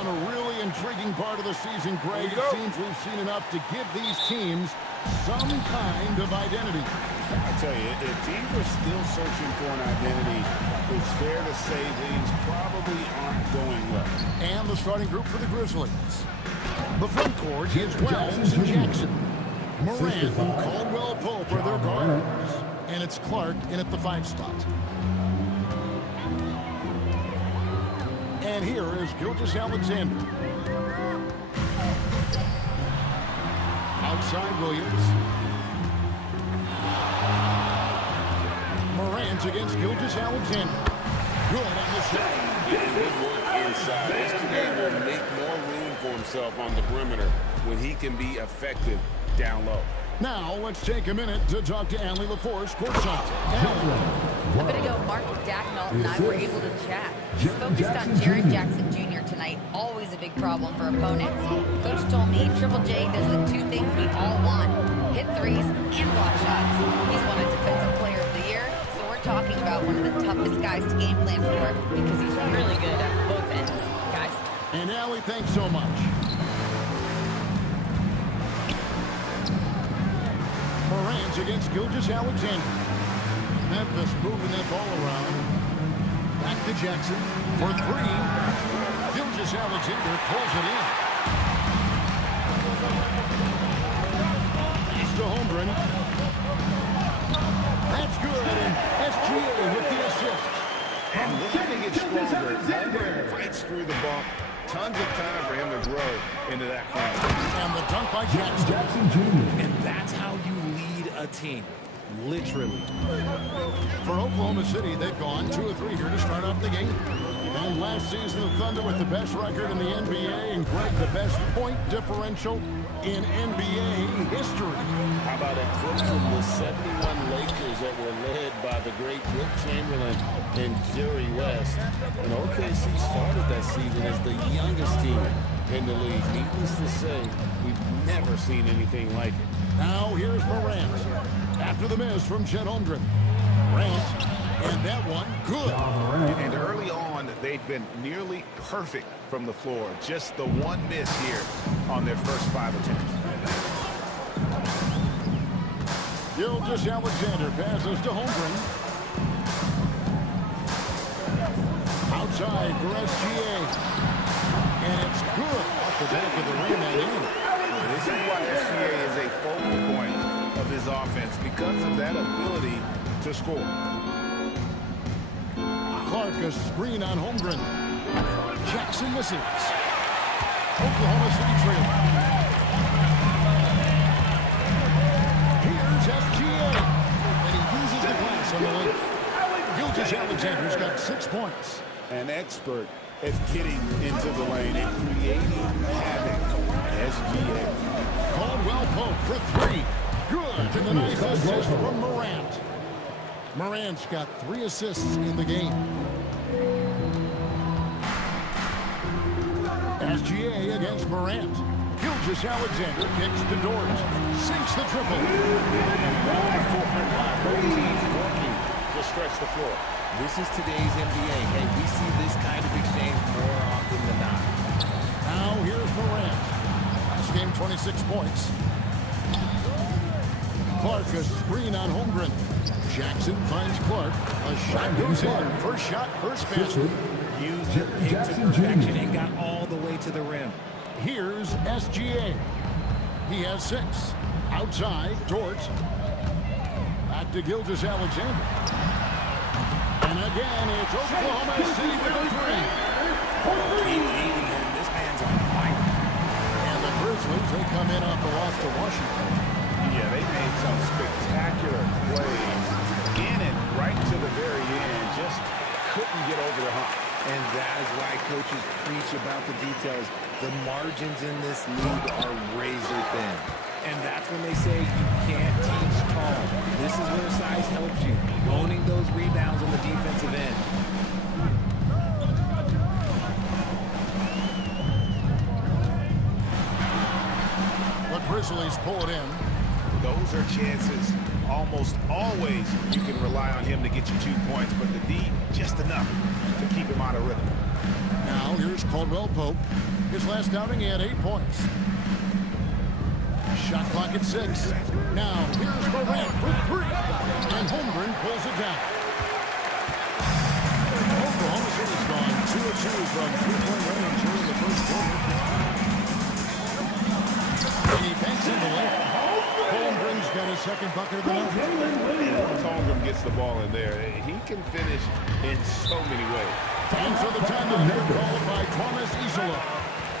on a really intriguing part of the season, Greg. It seems we've seen enough to give these teams some kind of identity. I tell you, if teams are still searching for an identity, it's fair to say things probably aren't going well. And the starting group for the Grizzlies. The front court is Wells and Jackson. Morant and Caldwell Pope are their guards. And it's Clark in at the 5 spot. And here is Gilgeous-Alexander. Outside Williams. Morant against Gilgeous-Alexander. Good on the shot. Getting good work inside. This today will make more room for himself on the perimeter when he can be effective down low. Now, let's take a minute to talk to Allie LaForce, courtside. A bit ago, Mark Dacknault and I were able to chat. He's focused on Jaren Jackson Jr. tonight, always a big problem for opponents. Coach told me Triple J does the 2 things we all want, hit threes and block shots. He's won a Defensive Player of the Year, so we're talking about one of the toughest guys to game plan for because he's really good at both ends. Guys? And Allie, thanks so much. Morant against Gilgeous-Alexander. Memphis moving that ball around. Back to Jackson for 3. Gilgeous-Alexander pulls it in. He's to Holmgren. That's good. And SGA with the assist. And looking to get stronger, Holmgren fights through the bump. Tons of time for him to grow into that front. And the dunk by Jackson. And that's how you lead a team. Literally. For Oklahoma City, they've gone 2 of 3 here to start off the game. And last season, the Thunder with the best record in the NBA and Greg, the best point differential in NBA history. How about a clip from the 71 Lakers that were led by the great Wilt Chamberlain and Jerry West. And OKC started that season as the youngest team in the league. Needless to say, we've never seen anything like it. Now here's Morant. After the miss from Chet Holmgren. Morant, and that one, good. And early on, they've been nearly perfect from the floor. Just the one miss here on their first 5 attempts. Gilgeous-Alexander passes to Holmgren. Outside for SGA. And it's good off the back of the rim and in. This is why SGA is a focal point of his offense, because of that ability to score. Clark, a screen on Holmgren. Jackson misses. Oklahoma City trailing. Here's SGA. And he uses the glass on the lane. Gilgeous-Alexander's got 6 points. An expert at getting into the lane and creating havoc. SGA. Caldwell Pope for 3. Good. And the nice assist from Morant. Morant's got 3 assists in the game. SGA against Morant. Gilgeous-Alexander kicks the doors. Sinks the triple. And right before both teams working to stretch the floor. This is today's NBA. Hey, we see this kind of exchange more often than not. Now here's Morant. Last game, 26 points. Clark, a screen on Holmgren. Jackson finds Clark. A shot goes in. First shot, first basket. Used it to perfection and got all the way to the rim. Here's SGA. He has 6. Outside, Dort. Back to Gilgeous-Alexander. And again, it's Oklahoma City with a 3. Keep leading him. This man's on fire. And the Grizzlies, they come in off the loss to Washington. Yeah, they made some spectacular plays in it right to the very end. Just couldn't get over the hump. And that is why coaches preach about the details. The margins in this league are razor thin. And that's when they say you can't teach tall. This is where size helps you. Owning those rebounds on the defensive end. The Grizzlies pull it in. Those are chances. Almost always you can rely on him to get you 2 points, but the D, just enough to keep him out of rhythm. Now now, here's Caldwell Pope. His last outing, he had 8 points. Shot clock at 6. Now, here's Morant for 3. And Holmgren pulls it down. Oklahoma City's gone 2 of 2 from three-point range here in the first quarter. And he banks in the layup. Holmgren's got his second bucket of the night. Once Holmgren gets the ball in there, he can finish in so many ways. And so the timeout called by Thomas Isola.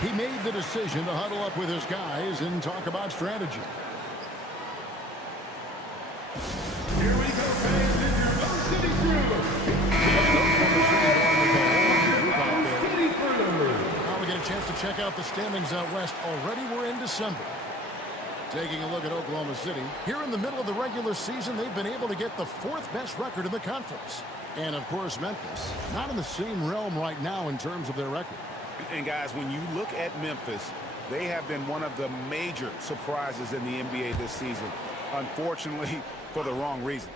He made the decision to huddle up with his guys and talk about strategy. Here we go, fans. It's your Oklahoma City crew. Now we get a chance to check out the standings out west. Already we're in December. Taking a look at Oklahoma City. Here in the middle of the regular season, they've been able to get the 4th best record in the conference. And, of course, Memphis. Not in the same realm right now in terms of their record. And, guys, when you look at Memphis, they have been one of the major surprises in the NBA this season. Unfortunately, for the wrong reasons.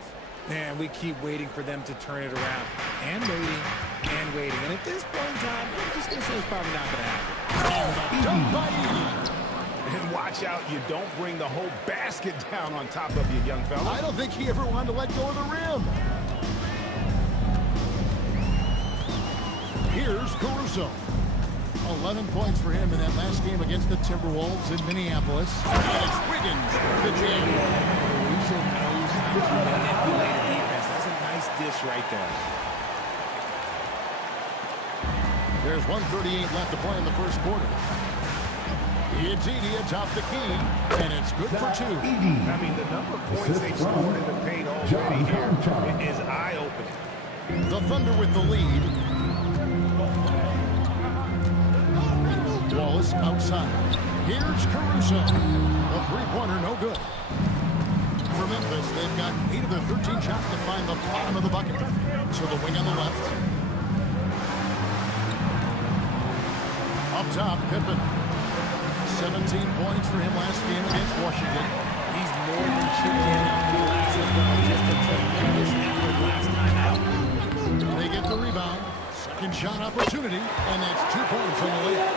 Man, we keep waiting for them to turn it around. And waiting. And waiting. And at this point in time, I'm just going to say it's probably not going to happen. Done by Edey. And watch out, you don't bring the whole basket down on top of you, young fella. I don't think he ever wanted to let go of the rim. Here's Caruso. 11 points for him in that last game against the Timberwolves in Minneapolis. And it's Wiggins with the jam. Caruso knows how to manipulate a defense. That's a nice dish right there. There's 1:38 left to play in the first quarter. It's Edey atop the key, and it's good for 2. I mean, the number of points they've scored in the paint already here is eye-opening. The Thunder with the lead. Wallace outside. Here's Caruso. A three-pointer, no good. For Memphis, they've got 8 of their 13 shots to find the bottom of the bucket. So the wing on the left. Up top, Pippen. 17 points for him last game against Washington. He's more than chipped in on the glass as well. Just a tremendous effort last time out. They get the rebound. Second shot opportunity, and that's 2 points on the layup.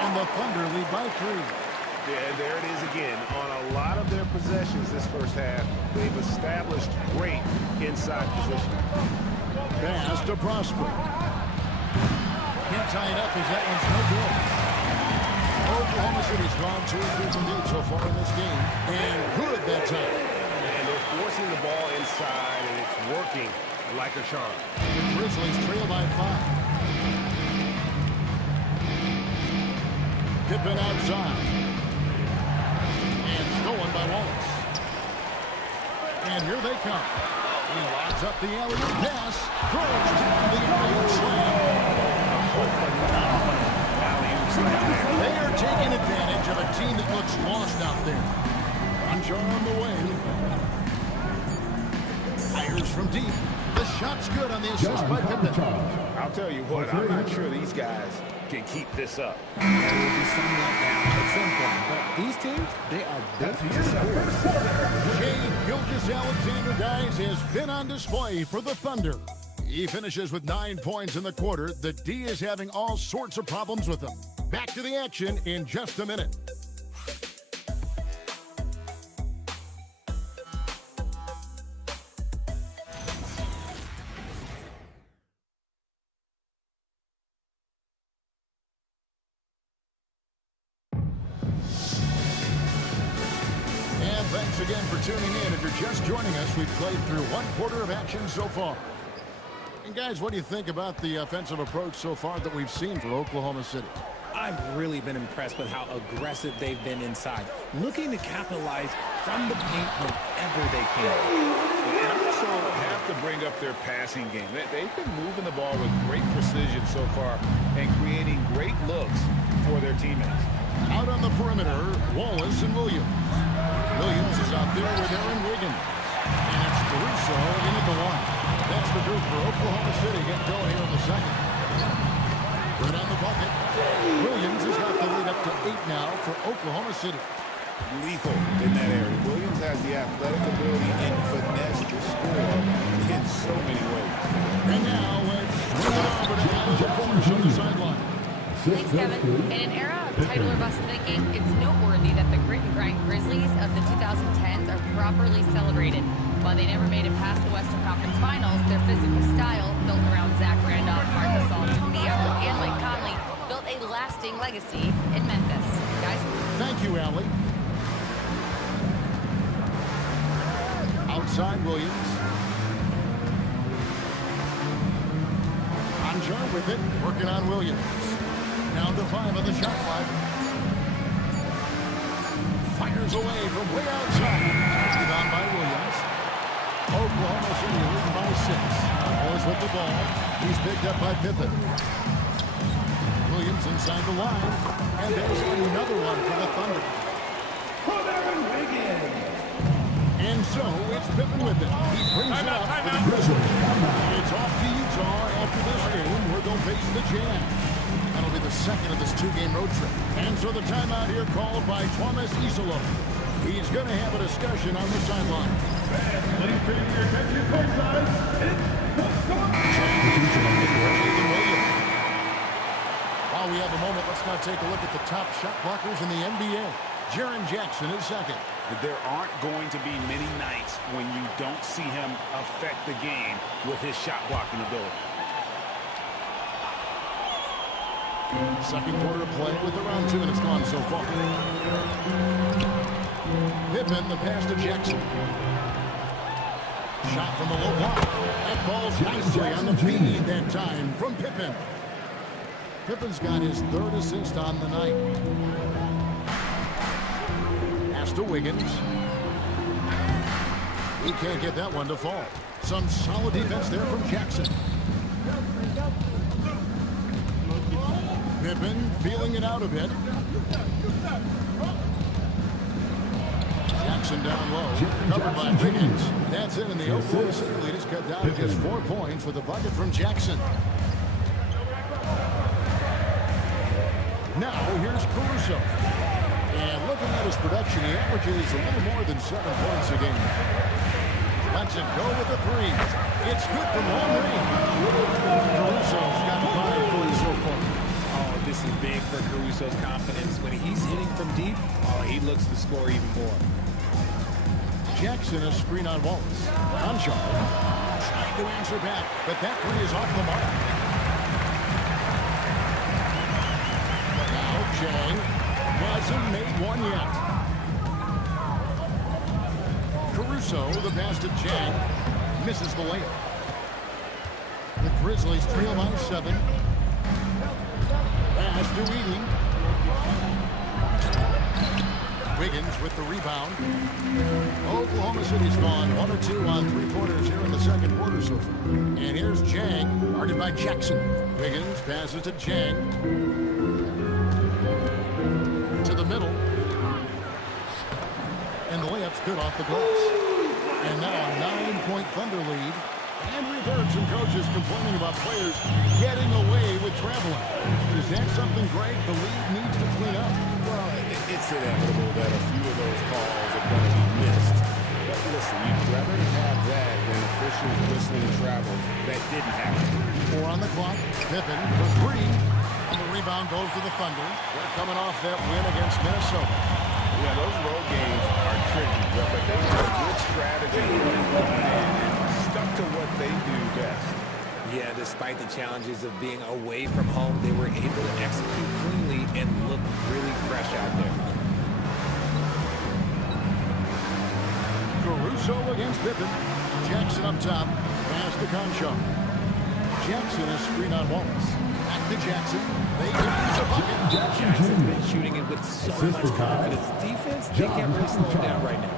And the Thunder lead by 3. Yeah, there it is again. On a lot of their possessions this first half, they've established great inside position. Pass to Prosper. Can't tie it up as that one's no good. Oklahoma City's gone 2 or 3 from deep so far in this game. And good that time. And they're forcing the ball inside, and it's working like a charm. The Grizzlies trail by 5. Pippen outside. And stolen by Wallace. And here they come. He locks up the alley-oop pass. Throws down the alley-oop slam. They are taking advantage of a team that looks lost out there. Punch on the way. Fires from deep. The shot's good on the assist by Pippen. I'll tell you what, I'm not sure these guys can keep this up. There will be some letdown at some point, but these teams, they are built to score. Shai Gilgeous-Alexander, guys, has been on display for the Thunder. He finishes with 9 points in the quarter. The D is having all sorts of problems with him. Back to the action in just a minute. And thanks again for tuning in. If you're just joining us, we've played through 1 quarter of action so far. And guys, what do you think about the offensive approach so far that we've seen for Oklahoma City? I've really been impressed with how aggressive they've been inside, looking to capitalize from the paint whenever they can. And also have to bring up their passing game. They've been moving the ball with great precision so far and creating great looks for their teammates. Out on the perimeter, Wallace and Williams. Williams is out there with Aaron Wiggins. And it's Caruso into the one. That's the group for Oklahoma City getting going here in the second. Right on the bucket. Williams has got the lead up to 8 now for Oklahoma City. Lethal in that area. Williams has the athletic ability and finesse to score in so many ways. And now let's swing it over to Allen Forrest on the sideline. Thanks, Kevin. In an era of title or bust thinking, it's noteworthy that the grit and grind Grizzlies of the 2010s are properly celebrated. While they never made it past the Western Conference Finals, their physical style, built around Zach Randolph, Marc Gasol, and Mike Conley, built a lasting legacy in Memphis. Guys? Thank you, Allie. Outside Williams. Conjar with it, working on Williams. Down to 5 on the shot clock. Fires away from way outside. Rebound by Williams. Oklahoma City leading by 6. Boys with the ball. He's picked up by Pippen. Williams inside the line. And there's another one for the Thunder. And so it's Pippen with it. He brings it up for the Grizzlies. It's off to Utah after this game where they'll face the Jazz. That'll be the second of this 2-game road trip. And so the timeout here called by Thomas Isolo. He's going to have a discussion on the sideline. Please bring your attention courtside. It's the While we have a moment, let's now take a look at the top shot blockers in the NBA. Jaren Jackson is second. There aren't going to be many nights when you don't see him affect the game with his shot blocking ability. Second quarter of play with around 2 minutes gone so far. Pippen, the pass to Jackson. Shot from the low block. That falls nicely on the feed that time from Pippen. Pippen's got his 3rd assist on the night. Pass to Wiggins. He can't get that one to fall. Some solid defense there from Jackson. Pippen feeling it out a bit. Jackson down low. Covered by Wiggins. That's it, and the Oklahoma City lead is cut down to just 4 points with a bucket from Jackson. Now here's Caruso. And looking at his production, he averages a little more than 7 points a game. Lets it go with the 3. It's good from long range. Caruso's got 5 points so far. Oh, this is big for Caruso's confidence. When he's hitting from deep, oh, he looks to score even more. Jackson a screen on Wallace. Conjar trying to answer back, but that 3 is off the mark. Now Chang hasn't made one yet. Caruso, the pass to Chang, misses the layup. The Grizzlies trail by 7. Pass to Edey. Wiggins with the rebound. Oklahoma City's gone 1 or 2 on 3-pointers here in the second quarter so far. And here's Chang, guarded by Jackson. Wiggins passes to Chang. To the middle. And the layup's good off the glass. And now a 9-point Thunder lead. And we've heard some coaches complaining about players getting away with traveling. Is that something, Greg, the league needs to clean up? Well, it's inevitable that a few of those calls are going to be missed. But listen, you'd rather have that than officials whistling travel. That didn't happen. 4 on the clock. Pippen for 3. And the rebound goes to the Thunder. They're coming off that win against Minnesota. Yeah, those road games are tricky, but they have a good strategy and stuck to what they do best. Yeah, despite the challenges of being away from home, they were able to execute cleanly and look really fresh out there. Caruso against Pippen. Jackson up top. Pass to Conchar. Jackson is screen on Wallace. Back to Jackson. They can use a bucket. Jackson's been shooting it with so much confidence. Defense, they can't really slow him down right now.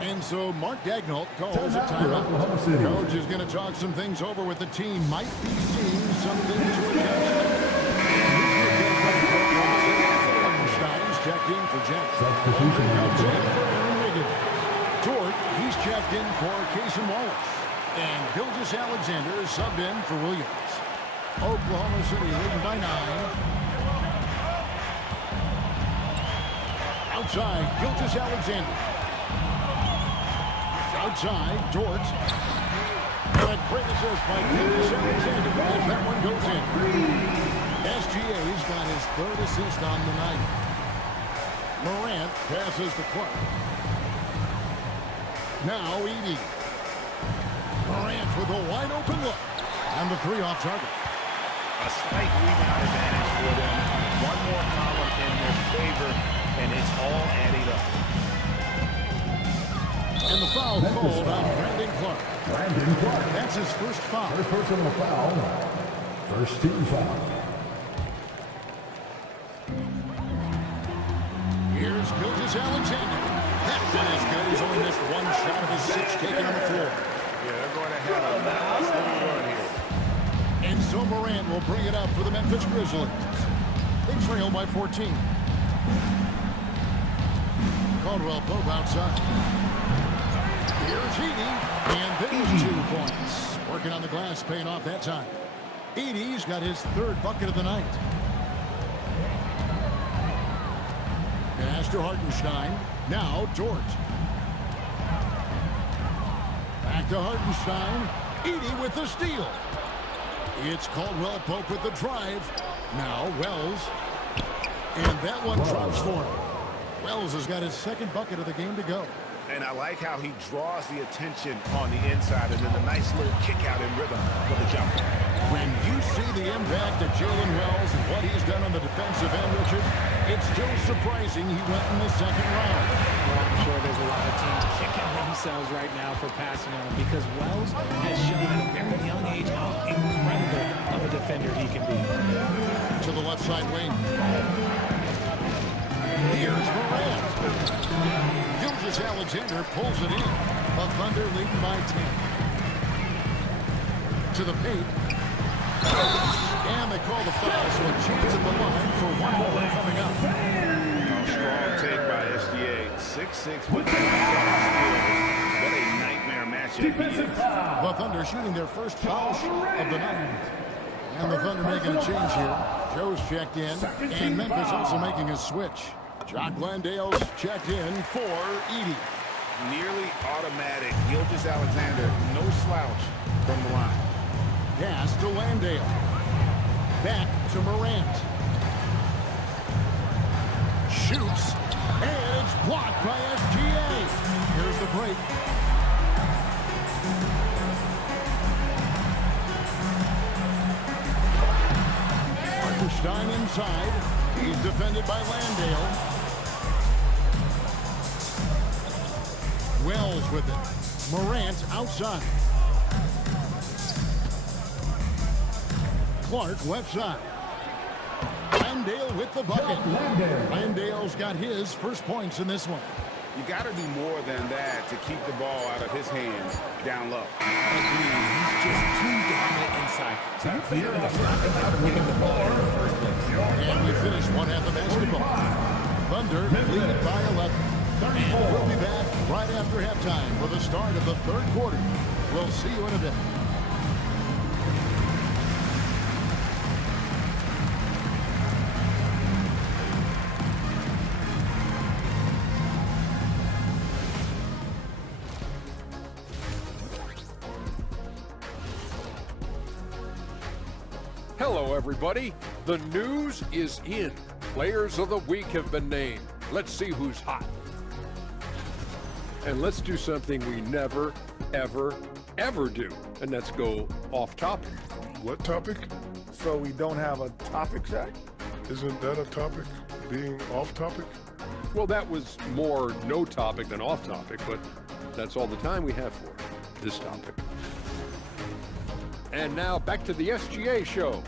And so Mark Daigneault calls a timeout. Coach is going to talk some things over with the team. Might be seeing some things to adjust. Stein's checked in for Jackson. Substitution comes in for Aaron Wiggins. Dort, he's checked in for Casey Wallace. And Gilgeous-Alexander is subbed in for Williams. Oklahoma City leading by 9. Outside, Gilgeous-Alexander. Outside, Dort. And a great assist by Gilgeous-Alexander as that one goes in. SGA's got his third assist on the night. Morant passes to Clark. Now Edey. Morant with a wide open look. And the three off target. A slight rebound advantage for them. One more column in their favor, and it's all adding up. And the foul called on Brandon Clark. Brandon Clark. That's his first foul. First personal foul. First team foul. Here's Gilgeous-Alexander. That one is good. He's only missed one shot of his six taken on the floor. Yeah, they're going to have a nice little run here. And so Morant will bring it up for the Memphis Grizzlies. They trail by 14. Caldwell Pope outside. Here's Edey. And there's 2 points. Working on the glass, paying off that time. Edey's got his third bucket of the night. Pass to Hartenstein. Now Dort. Back to Hartenstein. Edey with the steal. It's Caldwell Pope with the drive. Now Wells. And that one drops for him. Wells has got his second bucket of the game to go. And I like how he draws the attention on the inside and then a nice little kick out in rhythm for the jumper. When you see the impact of Jalen Wells and what he's done on the defensive end, Richard, it's still surprising he went in the second round. Well, I'm sure there's a lot of teams kicking themselves right now for passing on him because Wells has shown at a very young age how incredible of a defender he can be. To the left side wing. Here's Morant. Gilgeous-Alexander pulls it in. The Thunder leading by 10. To the paint. And they call the foul, so a chance at the line for one more coming up. Strong take by SGA. 6'6" with 5 skills. What a nightmare matchup he is. The Thunder shooting their first foul shot of the night. And the Thunder making a change here. Joe's checked in, and Memphis also making a switch. Jock Landale's checked in for Edey. Nearly automatic. Gilgeous-Alexander, no slouch from the line. Pass to Landale. Back to Morant. Shoots. And it's blocked by SGA. Here's the break. Hartenstein inside. He's defended by Landale. Wells with it. Morant outside. Clark left side. Landale with the bucket. Landale's got his first points in this one. You got to do more than that to keep the ball out of his hands down low. He's just too dominant inside. So you clear the front without getting the ball in the first place. And we finish one half of basketball. Thunder lead by 11. And we'll be back right after halftime for the start of the third quarter. We'll see you in a bit. Hello, everybody. The news is in. Players of the week have been named. Let's see who's hot. And let's do something we never, ever, ever do, and that's go off topic. What topic? So we don't have a topic, Zach? Isn't that a topic? Being off topic? Well, that was more no topic than off topic, but that's all the time we have for this topic. And now back to the SGA show.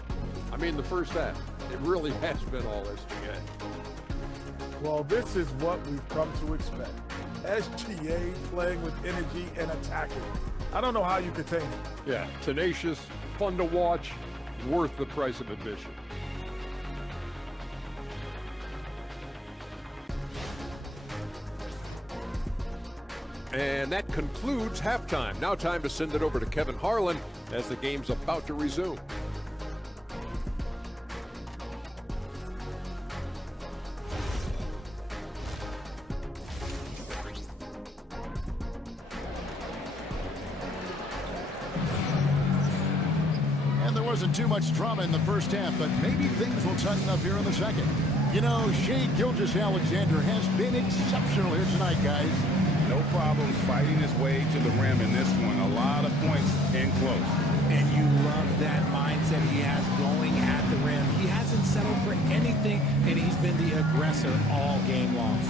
I mean, the first half. It really has been all SGA. Well, this is what we've come to expect. SGA playing with energy and attacking. I don't know how you contain it. Yeah, tenacious, fun to watch, worth the price of admission. And that concludes halftime. Now time to send it over to Kevin Harlan as the game's about to resume. wasn't too much drama in the first half, but maybe things will tighten up here in the second. You know, Shea Gilgeous-Alexander has been exceptional here tonight, guys. No problems fighting his way to the rim in this one. A lot of points in close. And you love that mindset he has going at the rim. He hasn't settled for anything, and he's been the aggressor all game long.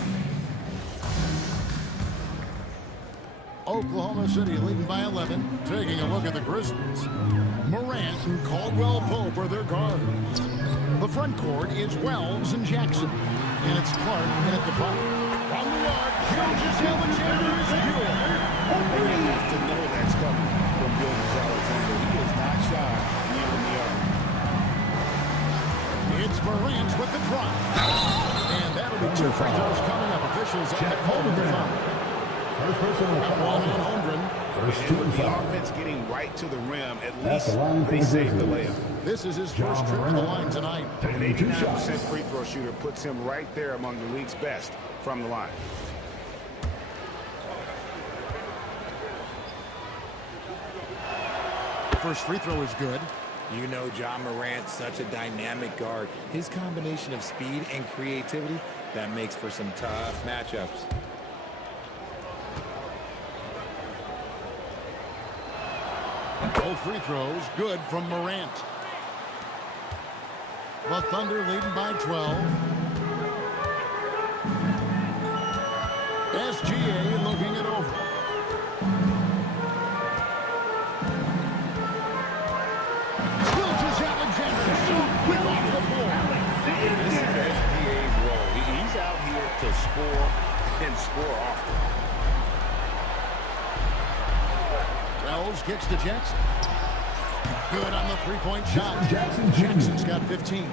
Oklahoma City leading by 11. Taking a look at the Grizzlies. Morant and Caldwell Pope are their guards. The front court is Wells and Jackson. And it's Clark in at the 5. On the arc, Gilgeous-Alexander is pure. And you have to know that's coming from Gilgeous-Alexander. He is not shy near the arc. It's Morant with the drop. And that'll be 2 free throws coming up. Officials on the call with the foul. First personal foul. One on Holmgren. First And team with the foul. offense getting right to the rim, at That's least the line for they the saved the Grizzlies. layup. This is his first trip to the line tonight. An 22 89% shots. free throw shooter puts him right there among the league's best from the line. First free throw is good. You know John Morant, such a dynamic guard. His combination of speed and creativity, that makes for some tough matchups. Both free throws good from Morant. The Thunder leading by 12. SGA looking it over. Gilgeous-Alexander quick off the floor. This is SGA's role. He's out here to score and score often. Wells kicks to Jackson. Good on the three-point shot. Jackson's got 15.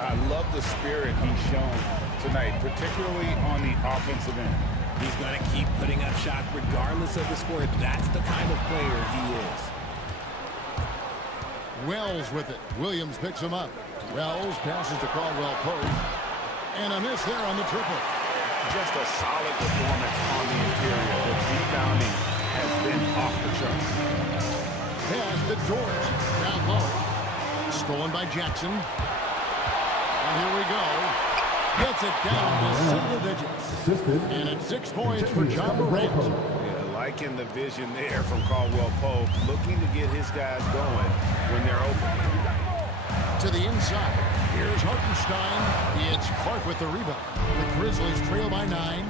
I love the spirit he's shown tonight, particularly on the offensive end. He's going to keep putting up shots regardless of the score. That's the kind of player he is. Wells with it. Williams picks him up. Wells passes to Caldwell Pope. And a miss there on the triple. Just a solid performance on the interior. The rebounding has been off the chart. Pass to Dort. Down low. Stolen by Jackson. And here we go. Gets it down to single digits. And it's 6 points for John Morant. Yeah, liking the vision there from Caldwell Pope, looking to get his guys going when they're open. To the inside. Here's Hartenstein. It's Clark with the rebound. The Grizzlies trail by 9.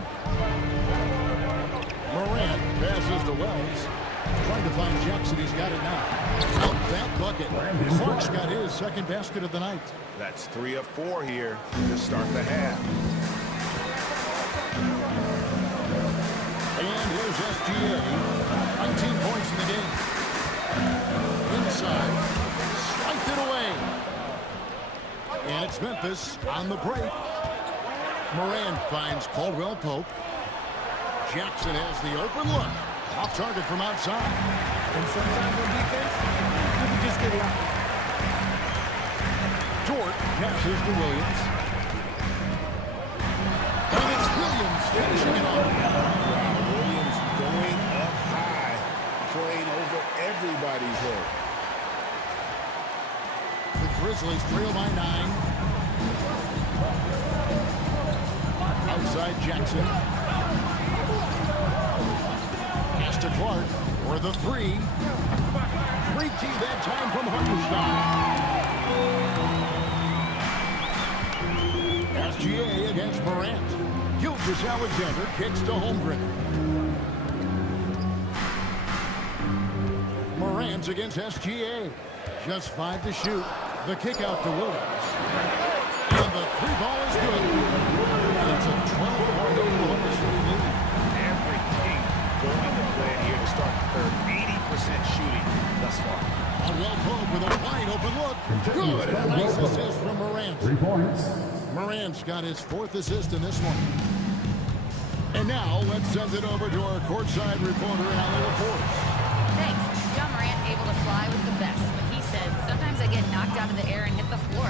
Morant passes to Wells. Trying to find Jackson. He's got it now. Up that bucket. Clark's got his second basket of the night. That's 3 of 4 here to start the half. And here's SGA. 19 points in the game. Inside. Swiped it away. And it's Memphis on the break. Morant finds Caldwell Pope. Jackson has the open look. Off target from outside. And sometimes on defense, you just get it out. Dort passes to Williams. And it's Williams finishing it off. Wow, Williams going up high, playing over everybody's head. The Grizzlies trail by 9. Outside Jackson. Pass to Clark for the 3. Great key that time from Hartenstein. SGA against Morant. Gilgeous-Alexander kicks to Holmgren. Morant against SGA. Just 5 to shoot. The kick out to Williams. And the 3 ball is good. And it's a 12-point Oklahoma City lead. Everything going to plan here to start the third. 80% shooting thus far. Caldwell Pope with a wide open look. Good. And a nice assist from Morant. 3 points. Morant's got his 4th assist in this one. And now let's send it over to our courtside reporter, Allie LaForce. Thanks. John Morant able to fly with the best. But he said, sometimes I get knocked out of the air and hit the floor.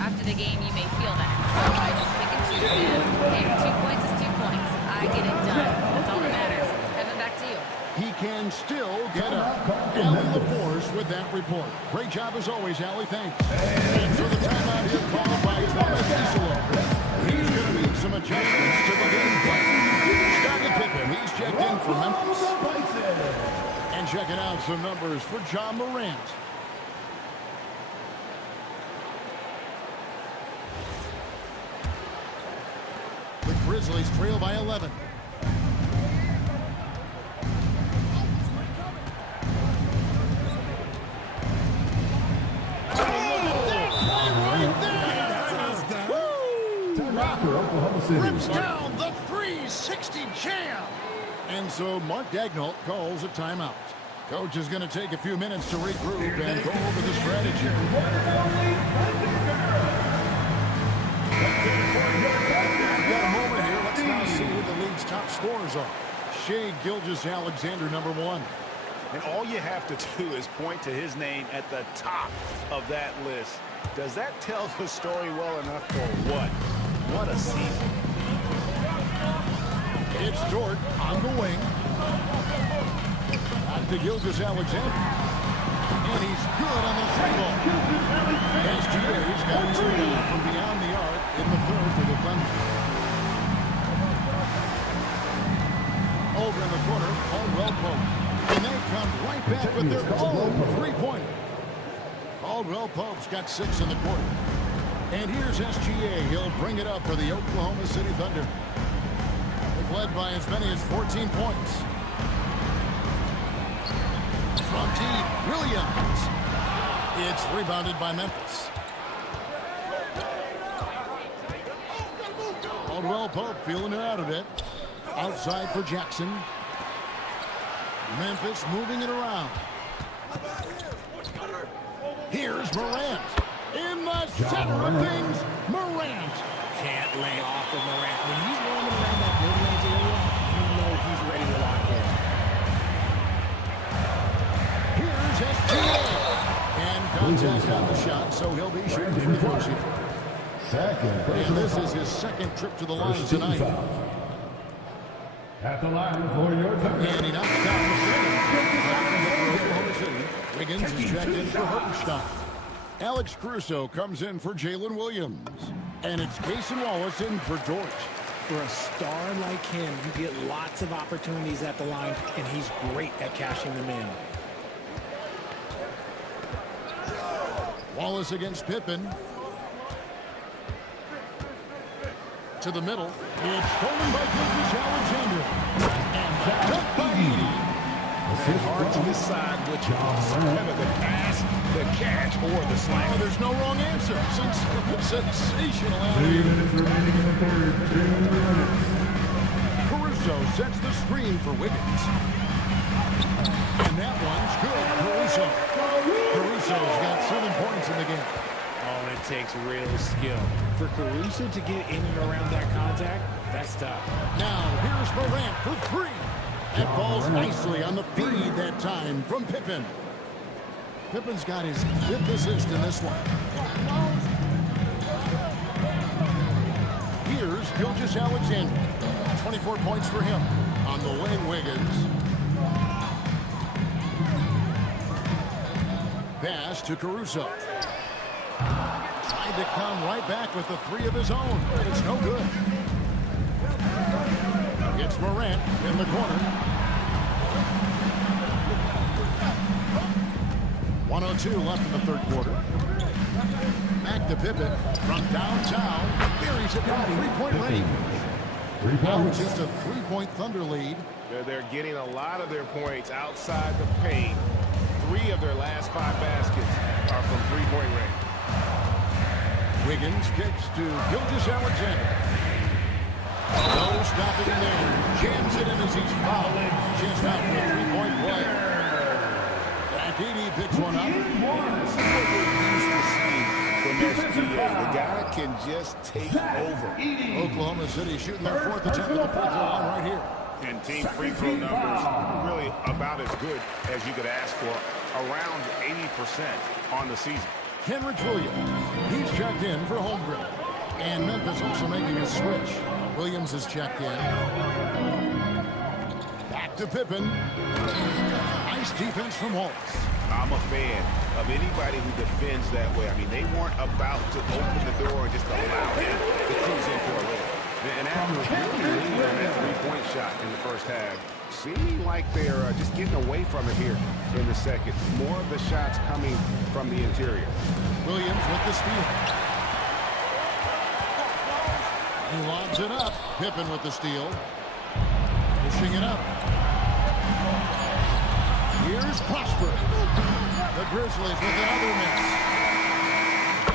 After the game, you may feel that. So I just pick and choose, man. Hey, 2 points is 2 points. I get it done. That's all that matters. Kevin, back to you. He can can still get up. Allie LaForce with that report. Great job as always, Allie. Thanks. And for the timeout here called by Thomas Isolo. He's going to make some adjustments to the game plan. Scottie Pippen, he's checked in for Memphis. And checking out some numbers for John Morant. The Grizzlies trail by 11. Rips down the 360 jam. And so Mark Daigneault calls a timeout. Coach is going to take a few minutes to regroup and go over the strategy. Got a moment here. Let's now see who the league's top scorers are. Shai Gilgeous-Alexander, number 1. And all you have to do is point to his name at the top of that list. Does that tell the story well enough or what? What a season. It's Dort on the wing. On to Gilgeous-Alexander. And he's good on the three ball. SGA's got 2 from beyond the arc in the third for the Thunder. Over in the corner, Caldwell Pope. And they come right back with their own three-pointer. Caldwell Pope's got 6 in the quarter. And here's SGA. He'll bring it up for the Oklahoma City Thunder. They've led by as many as 14 points. From deep, Williams. It's rebounded by Memphis. Caldwell Pope feeling it out a bit. Outside for Jackson. Memphis moving it around. Here's Morant. In the center of things, Morant. Can't lay off of Morant. When he's roaming around that mid-range area, you know he's ready to lock in. Here's SGA. And contact on the shot, so he'll be shooting free throws here. And this is his second trip to the line tonight. At the line for your time. And he knocks down the Oklahoma City. Wiggins is checked in for Hartenstein. Alex Caruso comes in for Jalen Williams. And it's Cason Wallace in for Dort. For a star like him, you get lots of opportunities at the line, and he's great at cashing them in. Wallace against Pippen. To the middle. It's stolen by Gilgeous-Alexander. And back up by Edey. It's hard to decide which is better, the pass, the catch, or the slam. Oh, there's no wrong answer. Sensational alley. 3 minutes remaining in the third. 2 minutes. Caruso sets the screen for Wiggins. And that one's good. Caruso's got 7 points in the game. Oh, it takes real skill. For Caruso to get in and around that contact, that's tough. Now, here's Morant for 3. That falls nicely on the feed that time from Pippen. Pippen's got his 5th assist in this one. Here's Gilgeous-Alexander. 24 points for him. On the wing, Wiggins. Pass to Caruso. Tried to come right back with the 3 of his own, but it's no good. It's Morant in the corner. 1:02 left in the third quarter. Back to Pippen from downtown. Buries it from 3-point range. Now it's just a 3-point Thunder lead. They're getting a lot of their points outside the paint. 3 of their last 5 baskets are from 3-point range. Wiggins kicks to Gilgeous-Alexander. No stopping in there. Jams it in as he's fouled. Just out for a 3-point play. Edey picks one up. This is what we're used to seeing from SGA. The guy can just take over. Oklahoma City shooting their 4th attempt at the free throw line right here. And team free throw numbers really about as good as you could ask for. Around 80% on the season. Kenrich Williams. He's checked in for Holmgren. And Memphis also making a switch. Williams is checked in. Back to Pippen. Nice defense from Wallace. I'm a fan of anybody who defends that way. I mean, they weren't about to open the door and just allow him to cruise in for a lift. And after really leading on that three-point shot in the first half, seeming like they're just getting away from it here in the second. More of the shots coming from the interior. Williams with the steal. He lobs it up. Pippen with the steal. Pushing it up. Here's Prosper. The Grizzlies with another miss.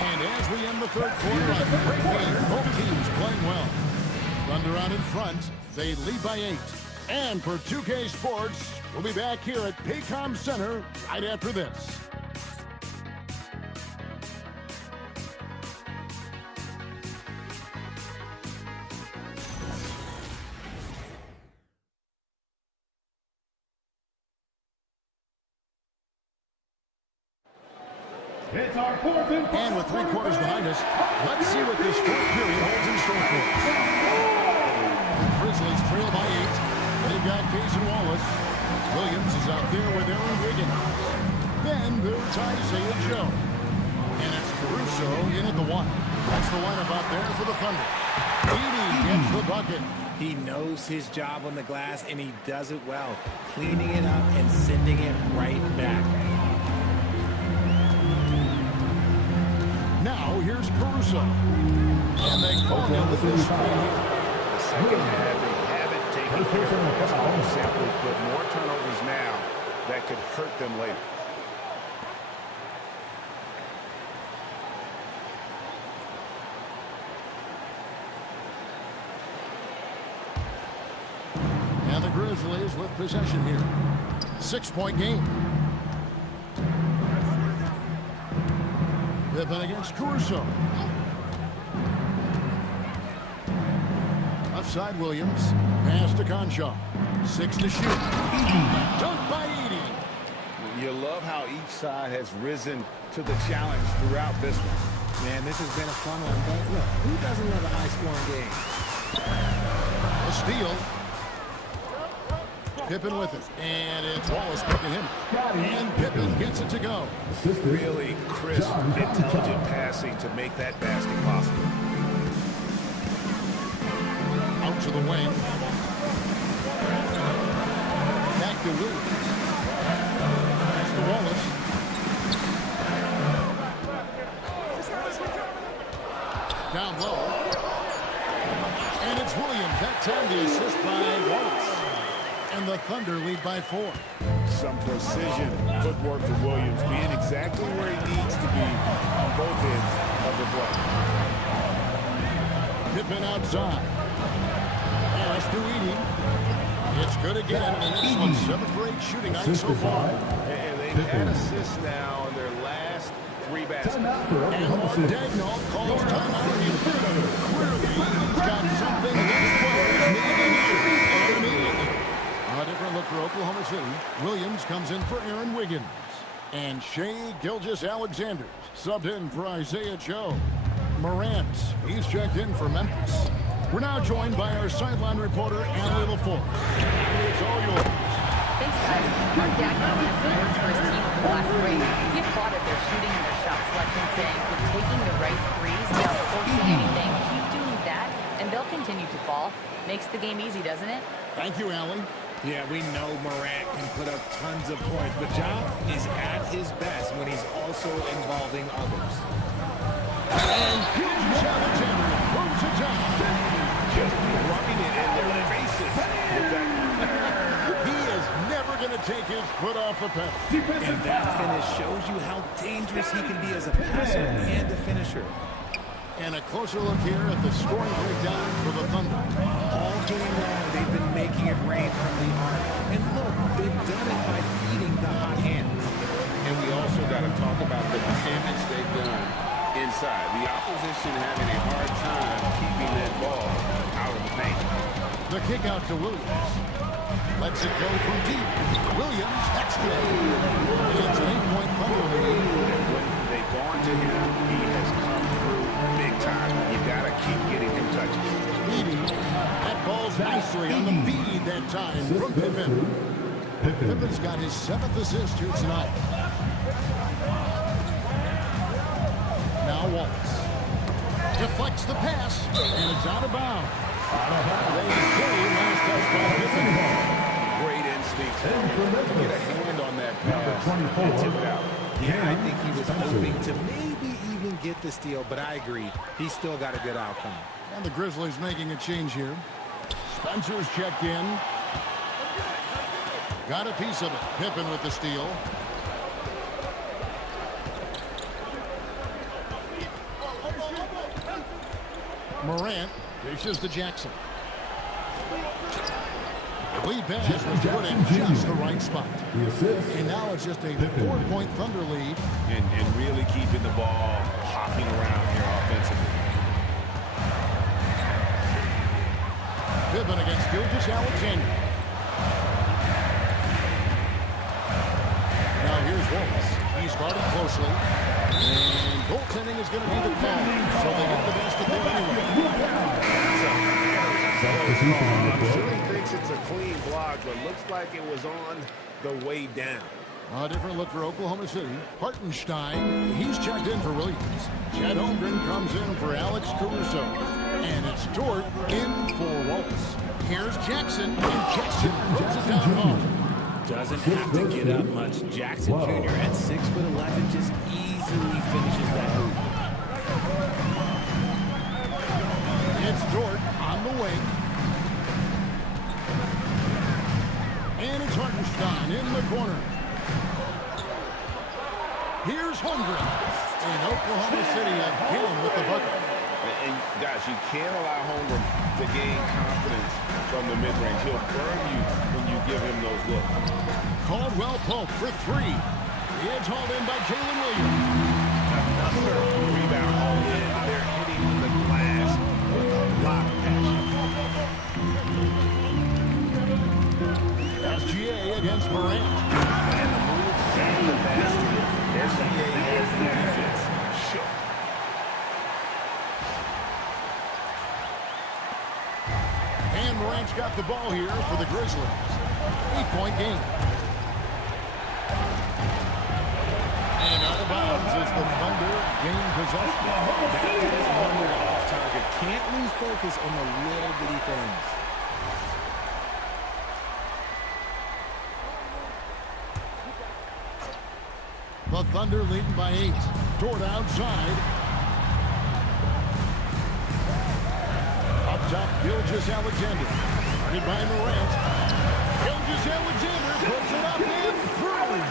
And as we end the third quarter, a great game. Both teams playing well. Thunder out in front. They lead by 8. And for 2K Sports, we'll be back here at Paycom Center right after this. It's our fourth And with 3 quarters behind us, let's see what this fourth period holds in store for us. The Grizzlies trail by 8. They've got Casey Wallace. Williams is out there with Aaron Wiggins. Then there's Isaiah Joe. And it's Caruso in at the 1. That's the lineup out there for the Thunder. Edie gets the bucket. He knows his job on the glass, and he does it well, cleaning it up and sending it right back. Now here's Caruso. And they call him with this screen here. The second half, they haven't taken care of the basketball. Simply put, more turnovers now that could hurt them later. And the Grizzlies with possession here. 6-point game. Pippen against Caruso. Outside Williams. Pass to Conchaw. 6 to shoot. Dunk by Edie. You love how each side has risen to the challenge throughout this one. Man, this has been a fun one, but look, who doesn't love a high-scoring game? A steal. Pippen with it. And it's Wallace picking him. And Pippen gets it to go. Really crisp, intelligent passing to make that basket possible. Out to the wing. Back to Williams. Pass to Wallace. Down low. And it's Williams. That time the assist by Wallace. And the Thunder lead by 4. Some precision footwork for Williams, being exactly where he needs to be on both ends of the play. Pippen outside. Pass to Edie. It's good again, and this one's 7 for 8 shooting night so far. And they've had assists now in their last 3 baskets. And Mark Dagnall calls timeout here. Clearly, he's got something against players needing to immediately. A different look for Oklahoma City. Williams comes in for Aaron Wiggins. And Shai Gilgeous-Alexander subbed in for Isaiah Joe. Morant, he's checked in for Memphis. We're now joined by our sideline reporter, Allie LaForce. It's all yours. Thanks, guys. Mark Dagnall had some words for his team over the last break. He applauded their shooting and their shot selection, saying, "We're taking the right threes without forcing anything. Keep doing that, and they'll continue to fall." Makes the game easy, doesn't it? Thank you, Allie. Yeah, we know Morant can put up tons of points, but Ja is at his best when he's also involving others. And Gilgeous-Alexander throws it down. Just rubbing it in their faces. He is never going to take his foot off the pedal. And that finish shows you how dangerous he can be as a passer and a finisher. And a closer look here at the scoring breakdown for the Thunder. All game long, they've been making it rain from the arc. And look, they've done it by feeding the hot hands. And we also got to talk about the damage they've done inside. The opposition having a hard time keeping that ball out of the paint. The kick out to Williams. Lets it go from deep. Williams, that's good. It's an 8-point Thunder lead. And when they've gone to him, he has come through big time. You got to keep getting him touches. Edie at falls nicely on the feed that time from Pippen. Pippen's got his 7th assist here tonight. Now Wallace deflects the pass, and it's out of bounds. Last touch by Pippen. Great instinct. Get a hand on that pass and tip it out. Yeah, I think he was hoping to maybe even get the steal, but I agree. He still got a good outcome. And the Grizzlies making a change here. Spencer's checked in. Got a piece of it. Pippen with the steal. Morant dishes to Jackson. Lead pass was put in just the right spot. And now it's just a 4-point Thunder lead. And really keeping the ball hopping around here offensively. Pippen against Gilgeous-Alexander. Now here's Wallace. He started closely. And goaltending is going to be the call. So they get the basket there anyway. I'm sure he thinks it's a clean block, but looks like it was on the way down. A different look for Oklahoma City. Hartenstein, he's checked in for Williams. Chet Holmgren comes in for Alex Caruso. And it's Dort in for Wallace. Here's Jackson, and Jackson throws it down hard. Doesn't have to get up much. Jackson Jr. at 6'11" just easily finishes that hoop. It's Dort on the wing. And it's Hartenstein in the corner. Here's Holmgren. And Oklahoma City again with the bucket. And guys, you can't allow Holmgren to gain confidence from the mid-range. He'll burn you when you give him those looks. Caldwell Pope for 3. It's hauled in by Jalen Williams. Another rebound hauled in. They're hitting the glass with a lot of passion. SGA against Morant. And the move and the basket. SGA has the defense shook. And Morant's got the ball here for the Grizzlies. 8-point game. And out of bounds as the Thunder gain possession. That is one off target. Can't lose focus on the little bitty things. The Thunder leading by 8. Dort outside. Up top, Gilgeous-Alexander. Guarded by Morant. Gilgeous-Alexander puts it up and through.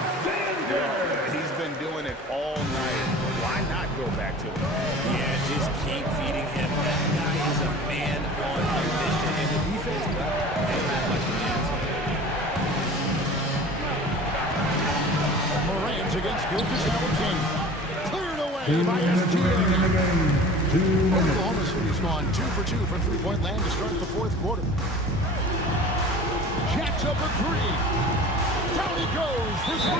He's been doing it all night. Why not go back to it? Yeah, just keep feeding him. That guy is a man on a mission. And the defense, ain't that much of an answer. Morant against Gilgeous-Alexander. Cleared away by SGA. Oklahoma City's gone 2 for 2 from three-point land to start the fourth quarter. Jacks up a 3. Down he goes for 3.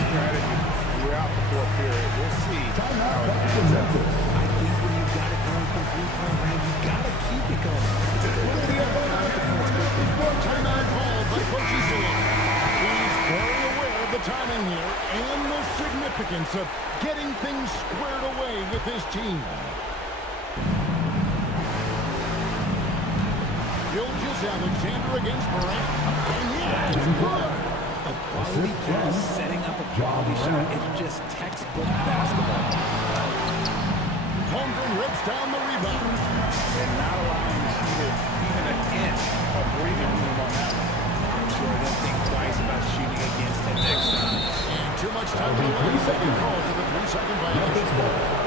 Strategy throughout the fourth period. We'll see how it ends up. I think when you got it going from three-point range, you got to keep it going. Timeout called by Coach Isola. He's very aware of the timing here and the significance of getting things squared away with his team. Gilgeous-Alexander against Morant. And he is good. A quality pass setting up a quality shot. It's just textbook basketball. Holmgren rips down the rebound. And not allowing the shooter even an inch of breathing room on that one. I'm sure they'll think twice about shooting against him next time. And too much time to wait. Second call for the 3-second violation.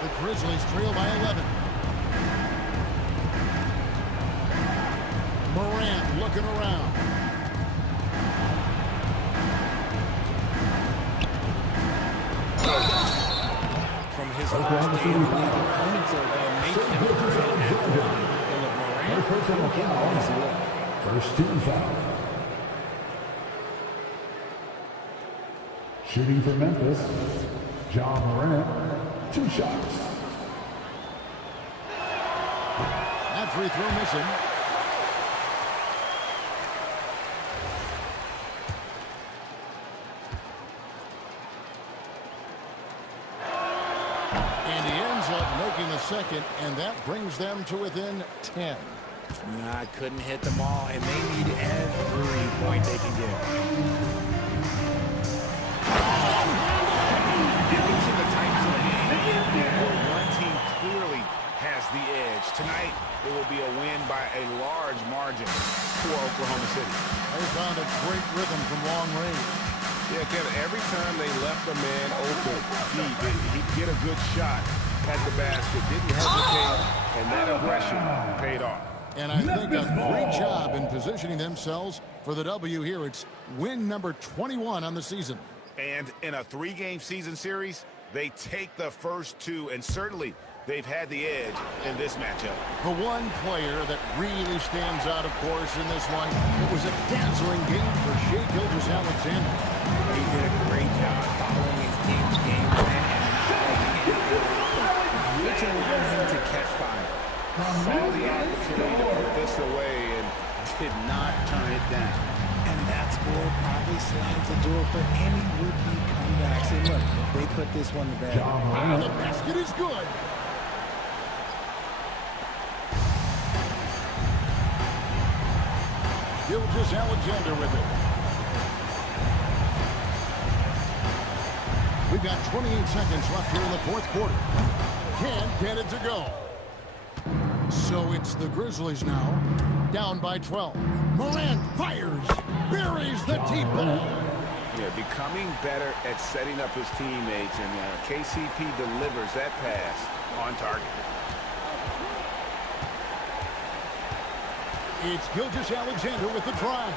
The Grizzlies trail by 11. Morant looking around. From his first game, opponents are going to make him play at the line. And with Morant, he'll easy look. First team foul. Shooting for Memphis, John Morant, 2 shots. That free throw missing. And he ends up making the second, and that brings them to within 10. Nah, couldn't hit them all, and they need every point they can get. These are the types of games where one team clearly has the edge. Tonight, it will be a win by a large margin for Oklahoma City. They found a great rhythm from long range. Yeah, Kevin, every time they left a man open deep, he'd get a good shot at the basket. Didn't hesitate, and that aggression paid off. And I think a great job in positioning themselves for the W here. It's win number 21 on the season. And in a 3-game season series, they take the first 2, and certainly they've had the edge in this matchup. The one player that really stands out, of course, in this one, it was a dazzling game for Shai Gilgeous-Alexander. He did a great job following his team's game plan and which allowed him to catch fire. Saw the opportunity to put this away and did not turn it down. And that score probably slams the door for any would-be comebacks. And look, they put this one to bed. And the basket is good. Gilgeous-Alexander with it. We've got 28 seconds left here in the fourth quarter. Can't get it to go. So it's the Grizzlies now, down by 12. Morant fires, buries the deep ball. Yeah, becoming better at setting up his teammates, and KCP delivers that pass on target. It's Gilgeous-Alexander with the drive.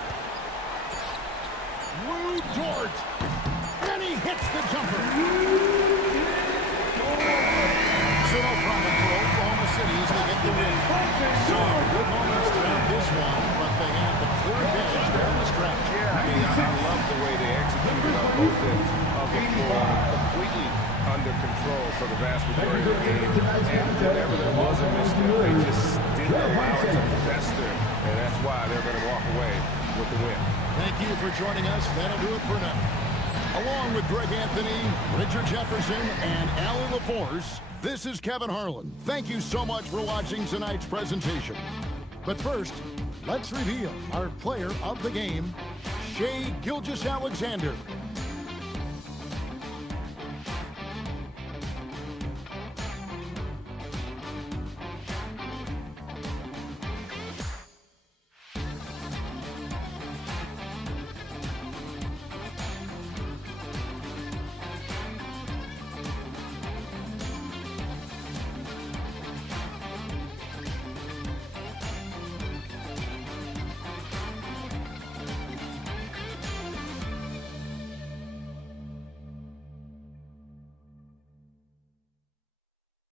Lou Dort, and he hits the jumper. So no problem for Oklahoma City as they get the win. So good moments throughout this one, but they had the clear advantage down the stretch. Yeah, I mean, I love the way they executed on both ends of the floor, completely under control for the vast majority of the game. And whenever there was a misstep, they just didn't allow it to fester, and that's why they're going to walk away with the win. Thank you for joining us. That'll do it for now. Along with Greg Anthony, Richard Jefferson, and Allie LaForce, this is Kevin Harlan. Thank you so much for watching tonight's presentation. But first, let's reveal our player of the game, Shai Gilgeous-Alexander.